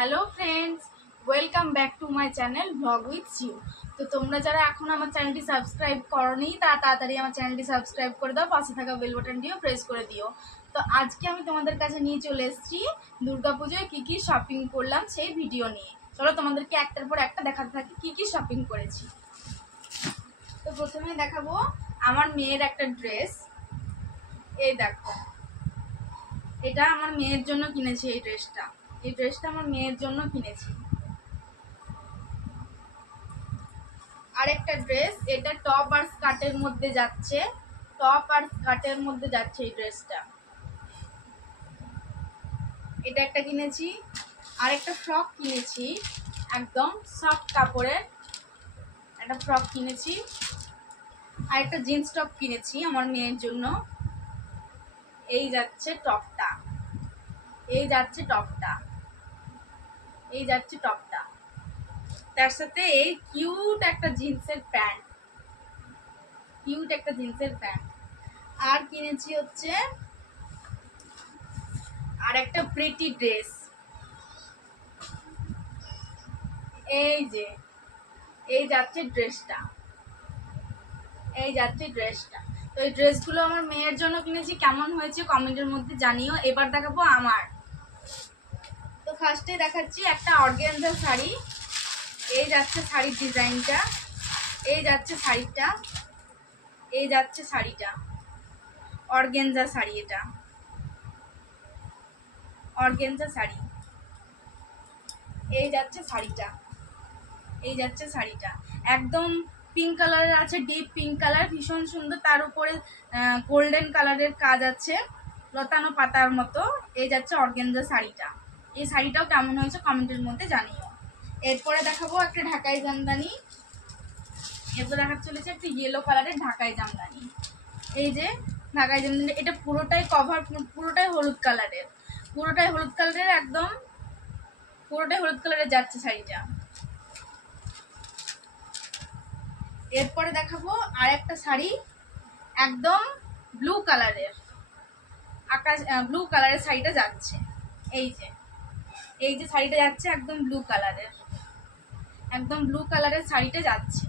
Hello friends, welcome back to my channel blog with you. তো তোমরা যারা এখন আমার চ্যানেলটি সাবস্ক্রাইব করোনি তারা তাড়াতাড়ি আমার চ্যানেলটি সাবস্ক্রাইব করে দাও, পাশে থাকা বেল বাটনটিও প্রেস করে দিও। তো আজকে আমি তোমাদের কাছে নিয়ে চলে এসেছি দুর্গাপুজোয় কী কী শপিং করলাম সেই ভিডিও নিয়ে। চলো তোমাদেরকে একটার পর একটা দেখাতে থাকি কী কী শপিং করেছি। তো প্রথমে দেখাবো আমার মেয়ের একটা ড্রেস। এই দেখো, এটা আমার মেয়ের জন্য কিনেছি। এই ড্রেসটা আমার মেয়ের জন্য কিনেছি। আরেকটা ড্রেস, এটা টপ আর স্কার্টের মধ্যে যাচ্ছে। এই ড্রেসটা, এটা একটা কিনেছি। আরেকটা ফ্রক কিনেছি, একদম সফট কাপড়ের একটা ফ্রক কিনেছি। আর একটা জিন্স টপ কিনেছি আমার মেয়ের জন্য। এই যাচ্ছে টপটা। তার সাথে এই কিউট একটা জিন্সের প্যান্ট। আর কিনেছি হচ্ছে আর একটা প্রিটি ড্রেস। এই যাচ্ছে ড্রেসটা। তো এই ড্রেসগুলো আমার মেয়ের জন্য কিনেছি। কেমন হয়েছে কমেন্টের মধ্যে জানিও। এবার দেখাবো আমার। তো ফার্স্টে দেখাচ্ছি একটা অর্গানজা শাড়ি। এই যাচ্ছে শাড়ির ডিজাইনটা। এই যাচ্ছে শাড়িটা অর্গানজা শাড়ি। এটা অর্গানজা শাড়ি। এই যাচ্ছে শাড়িটা একদম পিঙ্ক কালারের আছে, ডিপ পিঙ্ক কালার, ভীষণ সুন্দর। তার উপরে গোল্ডেন কালারের কাজ আছে, লতানো পাতার মতো। এই যাচ্ছে অর্গানজা শাড়িটা। এই শাড়িটাও কেমন হয়েছে কমেন্টের মধ্যে জানিও। এরপরে দেখাবো একটা ঢাকাই জামদানি। এরপর দেখা চলেছে একটা ইয়েলো কালারের ঢাকাই জামদানি। এই যে ঢাকাই জামদানি, এটা পুরোটাই কভার, পুরোটাই হলুদ কালারের, একদম পুরোটাই হলুদ কালারের যাচ্ছে শাড়িটা। এরপরে দেখাবো আর একটা শাড়ি, একদম ব্লু কালারের, ব্লু কালারের শাড়িটা যাচ্ছে। এই যে শাড়িটা যাচ্ছে একদম ব্লু কালারের শাড়িটা যাচ্ছে।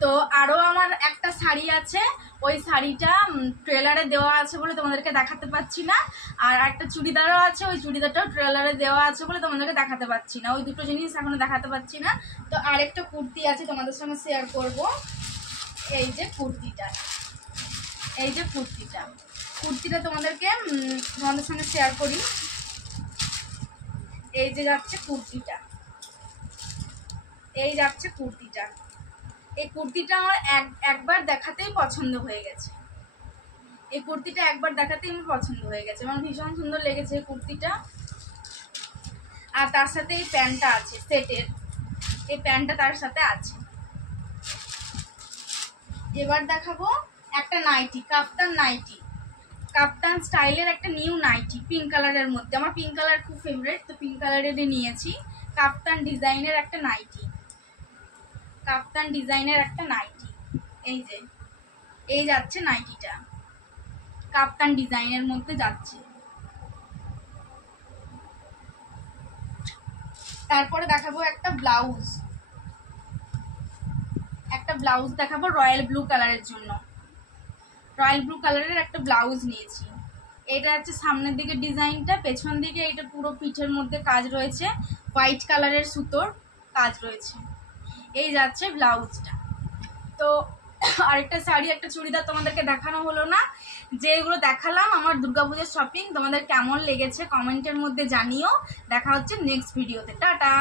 তো আরো আমার একটা শাড়ি আছে, ওই শাড়িটা ট্রেলারে দেওয়া আছে বলে তোমাদেরকে দেখাতে পাচ্ছি না। আর একটা চুড়িদারও আছে, ওই চুড়িদারটাও ট্রেলারে দেওয়া আছে বলে তোমাদেরকে দেখাতে পাচ্ছি না। ওই দুটো জিনিস এখনো দেখাতে পাচ্ছি না। তো আরেকটা কুর্তি আছে তোমাদের সঙ্গে শেয়ার করব। এই যে কুর্তিটা তোমাদের সঙ্গে শেয়ার করি। এই যে যাচ্ছে কুর্তিটা। এই কুর্তিটা আমার একবার দেখাতেই পছন্দ হয়ে গেছে। আমার ভীষণ সুন্দর লেগেছে এই কুর্তিটা। আর তার সাথে এই প্যান্টটা আছে সেটের, এই প্যান্টটা তার সাথে আছে। এবার দেখাবো একটা নাইটি, কাপ্তান স্টাইলের একটা নিউ নাইটি, পিঙ্ক কালারের মধ্যে। আমার পিঙ্ক কালার খুব ফেভারিট, তো পিঙ্ক কালারেরই নিয়েছি। কাপ্তান ডিজাইনের একটা নাইটি। এই যাচ্ছে নাইটিটা, কাপ্তান ডিজাইনের মধ্যে যাচ্ছে। তারপরে দেখাবো একটা ব্লাউজ দেখাবো রয়্যাল ব্লু কালারের জন্য। একটা ব্লাউজ নিয়েছি। এটা হচ্ছে সামনের দিকে ডিজাইনটা, পেছন দিকে এটা পুরো পিঠের মধ্যে কাজ রয়েছে, হোয়াইট কালারের সুতোর কাজ রয়েছে। এই যাচ্ছে ব্লাউজটা। তো আরেকটা শাড়ি, একটা চুড়িদার তোমাদেরকে দেখানো হলো না। যেগুলো দেখালাম আমার দুর্গাপূজার শপিং, তোমাদের কেমন লেগেছে কমেন্টের মধ্যে জানিও। দেখা হচ্ছে নেক্সট ভিডিওতে। টাটা।